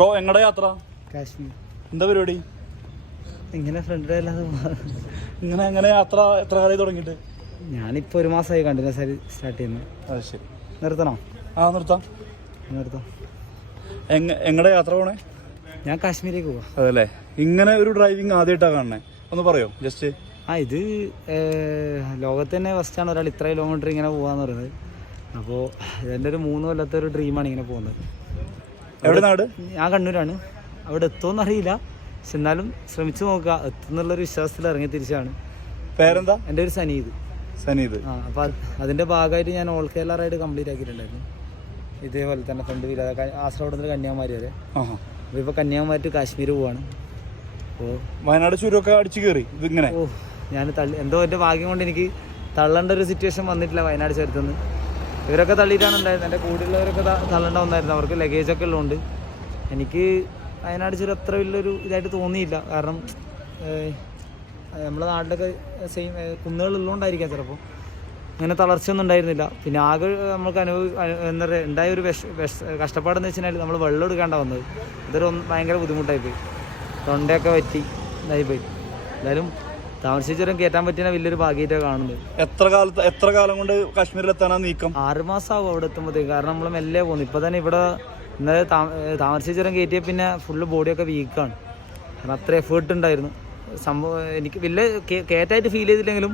Bro എങ്ങടെ യാത്ര? കാശ്മീർ. എന്താ പരിപാടി? ഇങ്ങനെ ഫ്രണ്ടിൻ്റെ അല്ലാതെ ഇങ്ങനെ യാത്ര എത്ര കാലമായി തുടങ്ങിയിട്ട്? ഞാനിപ്പോൾ 1 മാസമായി കണ്ടിന്യൂസ് ആയി സ്റ്റാർട്ട് ചെയ്യുന്നത്. അത് ശരി. നിർത്തണോ? നിർത്താം. എങ്ങടെ യാത്ര പോണേ? ഞാൻ കാശ്മീരിലേക്ക് പോവാം. അതല്ലേ. ഇങ്ങനെ ഒരു ഡ്രൈവിംഗ് ആദ്യമായിട്ടാണ് കാണണേ, ഒന്ന് പറയോ ജസ്റ്റ്? ഇത് ലോകത്ത് തന്നെ ഫസ്റ്റാണ് ഒരാൾ ഇത്രയും കിലോമീറ്റർ ഇങ്ങനെ പോകാന്ന് പറയുന്നത്. അപ്പോൾ ഇതെൻ്റെ ഒരു 3 കൊല്ലത്തെ ഒരു ഡ്രീമാണ് ഇങ്ങനെ പോകുന്നത്. എവിടെ നാട്? ഞാൻ കണ്ണൂരാണ്. അവിടെ എത്തുമെന്ന് അറിയില്ല, പക്ഷെ എന്നാലും ശ്രമിച്ചു നോക്കുക, എത്തുന്നുള്ളൊരു വിശ്വാസത്തിൽ ഇറങ്ങി തിരിച്ചാണ്. പേരെന്താ? എൻ്റെ ഒരു സനീദ്. അപ്പോൾ അതിൻ്റെ ഭാഗമായിട്ട് ഞാൻ ഓൾ കേരള റൈഡ് കംപ്ലീറ്റ് ആക്കിയിട്ടുണ്ടായിരുന്നു. ഇതേപോലെ തന്നെ ഫ്രണ്ട് വീൽ ആശ്രമം മുതൽ കന്യാകുമാരി വരെ. അപ്പോൾ ഇപ്പോൾ കന്യാകുമാരി ടു കാശ്മീർ പോവാണ്. അപ്പോൾ വയനാട് ചുരമൊക്കെ അടിച്ചു കയറി ഇതിങ്ങനെ. ഞാൻ എന്തോ എൻ്റെ ഭാഗ്യം കൊണ്ട് എനിക്ക് തള്ളേണ്ട ഒരു സിറ്റുവേഷൻ വന്നിട്ടില്ല വയനാട് ചുരത്തുനിന്ന്. ഇവരൊക്കെ തള്ളിയിട്ടാണ് ഉണ്ടായിരുന്നത്. എൻ്റെ കൂടെയുള്ളവരൊക്കെ തള്ളേണ്ട വന്നായിരുന്നു, അവർക്ക് ലഗേജൊക്കെ ഉള്ളതുകൊണ്ട്. എനിക്ക് വയനാട് ചുരം അത്ര വലിയൊരു ഇതായിട്ട് തോന്നിയില്ല. കാരണം നമ്മുടെ നാട്ടിലൊക്കെ സെയിം കുന്നുകളുള്ളതുകൊണ്ടായിരിക്കാം ചിലപ്പോൾ അങ്ങനെ തളർച്ചയൊന്നും ഉണ്ടായിരുന്നില്ല. പിന്നെ ആകെ നമുക്ക് എന്താ പറയുക ഉണ്ടായ ഒരു കഷ്ടപ്പാടെന്ന് വെച്ച് കഴിഞ്ഞാൽ നമ്മൾ വെള്ളം എടുക്കാണ്ട വന്നത്. ഇതൊരു ഭയങ്കര ബുദ്ധിമുട്ടായിപ്പോയി, തൊണ്ടയൊക്കെ പറ്റി ഇതായിപ്പോയി. എന്തായാലും താമരശ്ശേരി കയറ്റാൻ പറ്റിയ വലിയൊരു ഭാഗ്യമായിട്ടാണ് കാണുന്നത്. എത്ര കാലം കൊണ്ട് കാശ്മീരിൽ എത്താനാണ് നീക്കം? 6 മാസമാകും അവിടെ എത്തുമ്പോഴത്തേക്ക്. കാരണം നമ്മൾ മെല്ലെ പോകുന്നു. ഇപ്പോൾ തന്നെ ഇവിടെ ഇന്നലെ താമരശ്ശേരി കയറ്റിയ പിന്നെ ഫുള്ള് ബോഡിയൊക്കെ വീക്കാണ്. കാരണം അത്ര എഫേർട്ട് ഉണ്ടായിരുന്നു. സംഭവം എനിക്ക് വലിയ കയറ്റായിട്ട് ഫീൽ ചെയ്തില്ലെങ്കിലും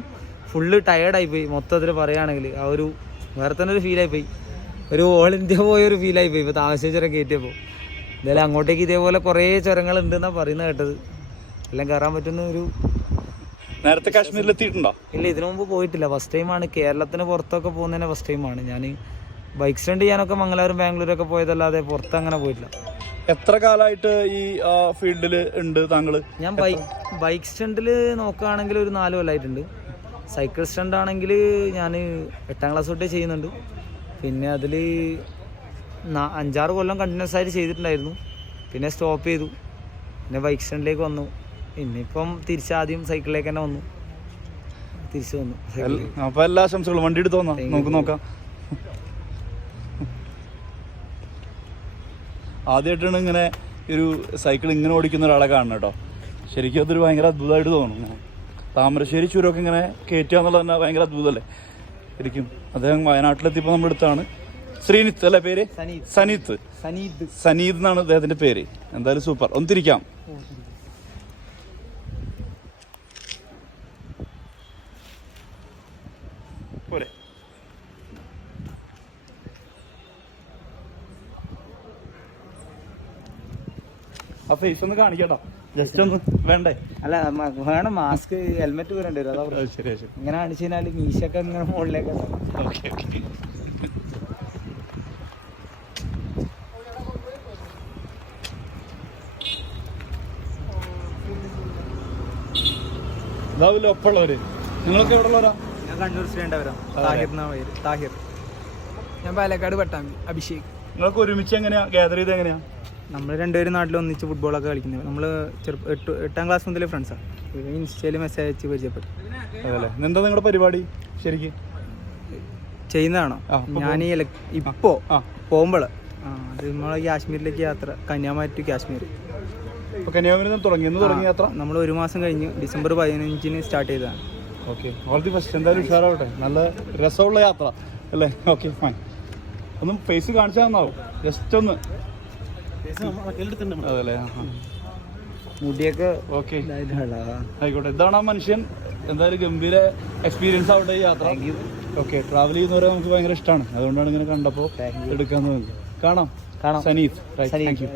ഫുള്ള് ടയേർഡായിപ്പോയി മൊത്തത്തിൽ പറയുകയാണെങ്കിൽ. ആ ഒരു വേറെ തന്നെ ഒരു ഫീലായിപ്പോയി, ഒരു ഓൾ ഇന്ത്യ പോയൊരു ഫീലായിപ്പോയി ഇപ്പോൾ താമരശ്ശേരി കയറ്റിയപ്പോൾ. എന്തായാലും അങ്ങോട്ടേക്ക് ഇതേപോലെ കുറേ ചുരങ്ങളുണ്ടെന്നാണ് പറയുന്നത് കേട്ടത്. എല്ലാം കയറാൻ പറ്റുന്ന ഒരു. നേരത്തെ കാശ്മീരിൽ എത്തിയിട്ടുണ്ടോ? ഇല്ല, ഇതിനു മുമ്പ് പോയിട്ടില്ല. ഫസ്റ്റ് ടൈമാണ്. കേരളത്തിന് പുറത്തൊക്കെ പോകുന്നതിന് ഫസ്റ്റ് ടൈമാണ്. ഞാൻ ബൈക്ക് സ്റ്റണ്ട് ചെയ്യാനൊക്കെ മംഗലാപുരം ബാംഗ്ലൂരൊക്കെ പോയതല്ലാതെ പുറത്ത് അങ്ങനെ പോയിട്ടില്ല. എത്ര കാലമായിട്ട് ഈ ഫീൽഡിൽ ഉണ്ട് താങ്കൾ? ഞാൻ ബൈക്ക് സ്റ്റണ്ടിൽ നോക്കുകയാണെങ്കിൽ ഒരു 4 കൊല്ലമായിട്ടുണ്ട്. സൈക്കിൾ സ്റ്റണ്ട് ആണെങ്കിൽ ഞാൻ 8ാം ക്ലാസ് തൊട്ടേ ചെയ്യുന്നുണ്ട്. പിന്നെ അതിൽ 5-6 കൊല്ലം കണ്ടിന്യൂസ് ആയിട്ട് ചെയ്തിട്ടുണ്ടായിരുന്നു. പിന്നെ സ്റ്റോപ്പ് ചെയ്തു. പിന്നെ ബൈക്ക് സ്റ്റണ്ടിലേക്ക് വന്നു. ഇന്നിപ്പം തിരിച്ചാദ്യം സൈക്കിളിലേക്ക് തന്നെ വന്നു, തിരിച്ചു വന്നു. അപ്പോൾ എല്ലാ ആശംസകളും. വണ്ടി എടുത്ത് വന്നോ? നമുക്ക് നോക്കാം. ആദ്യമായിട്ടാണ് ഇങ്ങനെ ഒരു സൈക്കിൾ ഇങ്ങനെ ഓടിക്കുന്ന ഒരാളെ കാണണം കേട്ടോ. ശരിക്കും അതൊരു ഭയങ്കര അത്ഭുതമായിട്ട് തോന്നുന്നു. താമരശ്ശേരി ചുരമൊക്കെ ഇങ്ങനെ കയറ്റുക എന്നുള്ളത് തന്നെ ഭയങ്കര അത്ഭുതമല്ലേ ശരിക്കും. അദ്ദേഹം വയനാട്ടിലെത്തിയപ്പോൾ നമ്മുടെ അടുത്താണ്. ശ്രീനിത്ത് അല്ലേ പേര്? സനീദ് എന്നാണ് അദ്ദേഹത്തിൻ്റെ പേര്. എന്തായാലും സൂപ്പർ. ഒന്ന് തിരിക്കാം. പോരെ. ആ ഫേസ് ഒന്ന് കാണിക്കട്ടോ, ജസ്റ്റ് ഒന്ന്. വേണ്ടേ? അല്ല വേണം, മാസ്ക് ഹെൽമെറ്റ് വരേണ്ടി വരും. അതാ ശരി. ഇങ്ങനെ കാണിച്ചു കഴിഞ്ഞാൽ മീശൊക്കെ ഇങ്ങനെ മുകളിലേക്ക്. ഓക്കെ. ഇതാവില്ല ഒപ്പമുള്ളവര്. നിങ്ങളൊക്കെ എവിടെ ഉള്ളവരാ? ഞാൻ കണ്ണൂർ സ്റ്റേണ്ടവരാ. താഹിർ. ഞാൻ പാലക്കാട് പട്ടാമ്പി. അഭിഷേക്. നിങ്ങളൊക്കെ ഒരുമിച്ച് എങ്ങനെയാ ഗ്യാദർ ചെയ്ത്? എങ്ങനെയാ? നമ്മൾ രണ്ടുപേരും നാട്ടിൽ ഒന്നിച്ച് ഫുട്ബോളൊക്കെ കളിക്കുന്നത്. നമ്മൾ 8ാം ക്ലാസ് മുതലേ ഫ്രണ്ട്സാണ്. ഇൻസ്റ്റയിൽ മെസ്സേജ് അയച്ച് പരിചയപ്പെട്ടു. അതല്ലേ. എന്താ നിങ്ങളുടെ പരിപാടി ശരിക്കും? ചെയ്യുന്നതാണോ? ഞാൻ ഇപ്പോൾ പോകുമ്പോൾ അത് നമ്മളെ കാശ്മീരിലേക്ക് യാത്ര. കന്യാകുമാരി ടു കാശ്മീർ. കന്യാകുമാരി തുടങ്ങി യാത്ര? നമ്മൾ 1 മാസം കഴിഞ്ഞ് ഡിസംബർ 15-ന് സ്റ്റാർട്ട് ചെയ്തതാണ്. ഓക്കെ. All the best. എന്തായാലും ഉഷാറാവട്ടെ. നല്ല രസമുള്ള യാത്ര അല്ലേ? Okay fine. ഒന്നും ഫേസ് കാണിച്ചാൽ നന്നാവും, ജസ്റ്റ് ഒന്ന്. അതല്ലേ. മുടിയൊക്കെ ഓക്കെ ആയിക്കോട്ടെ. ഇതാണ് ആ മനുഷ്യൻ. എന്തായാലും ഗംഭീര എക്സ്പീരിയൻസ് ആവട്ടെ ഈ യാത്ര. ഓക്കെ. ട്രാവൽ ചെയ്യുന്നവരെ നമുക്ക് ഭയങ്കര ഇഷ്ടമാണ്, അതുകൊണ്ടാണ് ഇങ്ങനെ കണ്ടപ്പോൾ എടുക്കാന്ന്. കാണാം. സനീദ്. Thank U.